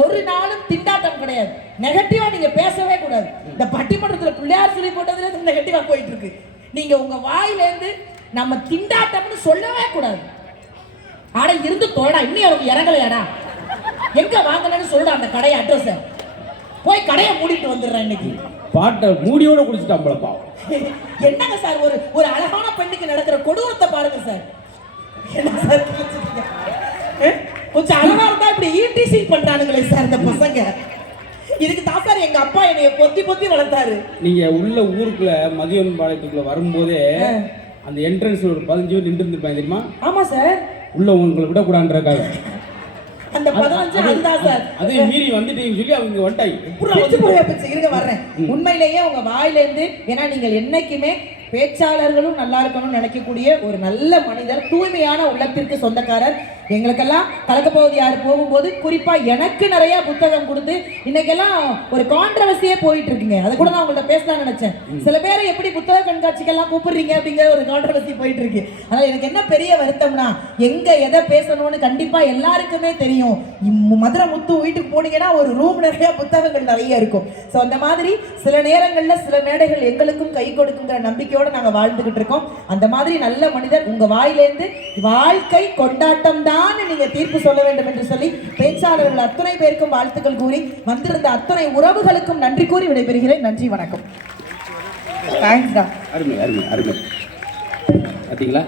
ஒரு நாளும் திண்டாட்டம் கிடையாது. நெகட்டிவா நீங்க பேசவே கூடாது. இந்த பட்டிமன்றத்துல பிள்ளையார் சொல்லி போட்டதுல இருந்து நெகட்டிவா போயிட்டு இருக்கு. நீங்க உங்க வாயில இருந்து நம்ம திண்டாட்டம்னு சொல்லவே கூடாது. ஆனா இருந்து தோடா இன்னும் அவங்க இறங்கலையாடா, எங்க வாங்கலன்னு சொல்ற அந்த கடையை அட்ரஸ் போய் கடையை மூடிட்டு வந்துடுறேன். இன்னைக்கு பாட்டை மூடியோட குடிச்சிட்டாம்பளப்பா. என்னங்க சார் ஒரு அழகான பெண்ணுக்கு நடக்கிற கொடூரத்தை பாருங்க சார். என்ன சார் கொஞ்சம் அழகா இருந்தா இப்படி ஈட்டிசி பண்றானுங்களே சார் இந்த பசங்க. இதுக்கு தான் சார் எங்க அப்பா என்னைய பொத்தி பொத்தி வளர்த்தாரு. நீங்க உள்ள ஊருக்குள்ள மதியம் பாளையத்துக்குள்ள வரும்போதே அந்த என்ட்ரன்ஸ் ஒரு 15 பேர் நின்று இருந்திருப்பாங்க தெரியுமா? ஆமா சார். உள்ள உங்களை விடக்கூடாதுன்றக்காக அந்த 15 அதுதான் சார். அதே மீறி வந்துட்டீங்கன்னு சொல்லி அவங்க வந்துட்டாங்க. இருங்க வர்றேன். உண்மையிலேயே உங்க வாயில இருந்து, ஏன்னா நீங்கள் என்னைக்குமே பேச்சாளர்களும் நல்லா இருக்கணும்னு நினைக்கக்கூடிய ஒரு நல்ல மனிதர், தூய்மையான உள்ளத்திற்கு சொந்தக்காரர். எங்களுக்கெல்லாம் கலக்கப்பகுதி யார் போகும்போது குறிப்பா எனக்கு நிறைய புத்தகம் கொடுத்து இன்னைக்கெல்லாம் ஒரு கான்ட்ரவர்சியே போயிட்டு இருக்குங்க. அதை கூட நான் உங்கள்ட்ட பேசலாம்னு நினைச்சேன். சில பேரை எப்படி புத்தக கண்காட்சிக்கெல்லாம் கூப்பிடுறீங்க அப்படிங்கிற ஒரு கான்ட்ரவர்சி போயிட்டு இருக்கு. அதனால எனக்கு என்ன பெரிய வருத்தம்னா, எங்க எதை பேசணும்னு கண்டிப்பா எல்லாருக்குமே தெரியும். மதுரை முத்து வீட்டுக்கு போனீங்கன்னா ஒரு ரூம் நிறைய புத்தகங்கள் நிறைய இருக்கும். ஸோ அந்த மாதிரி சில நேரங்கள்ல சில மேடைகள் எங்களுக்கும் கை கொடுக்குங்கிற நம்பிக்கையோட நாங்க வாழ்ந்துகிட்டு இருக்கோம். அந்த மாதிரி நல்ல மனிதர் உங்க வாயிலேருந்து வாழ்க்கை கொண்டாட்டம் தான் நீங்க தீர்ப்பு சொல்ல வேண்டும் என்று சொல்லி பேச்சாளர்கள் அத்தனை பேருக்கும் வாழ்த்துக்கள் கூறி வந்திருந்த அத்தனை உறவுகளுக்கும் நன்றி கூறி விடைபெறுகிறேன். நன்றி, வணக்கம். தேங்க்ஸ். அருமை அருமை அருமை. பார்த்தீங்களா?